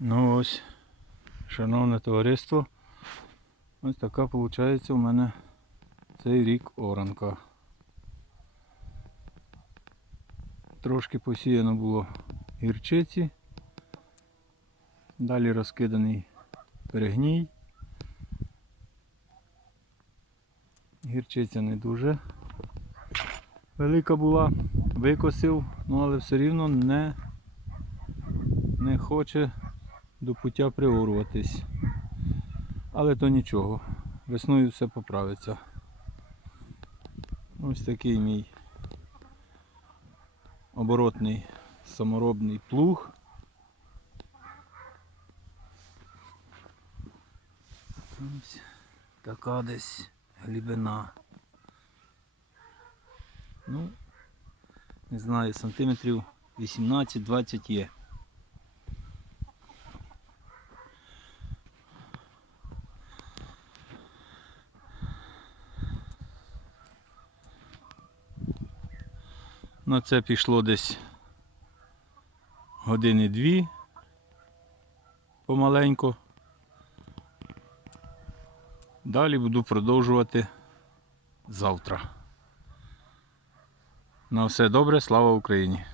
Ну ось, шановне товариство, ось така виходить у мене цей рік оранка. Трошки посіяно було гірчиці, далі розкиданий перегній. Гірчиця не дуже велика була, викосив, ну але все рівно не, не хоче до пуття приорватись. Але то нічого, весною все поправиться. Ось такий мій оборотний саморобний плуг. Ось така десь глибина. Ну, не знаю, сантиметрів 18-20 є. На це пішло десь години дві помаленьку. Далі буду продовжувати завтра. На все добре, слава Україні!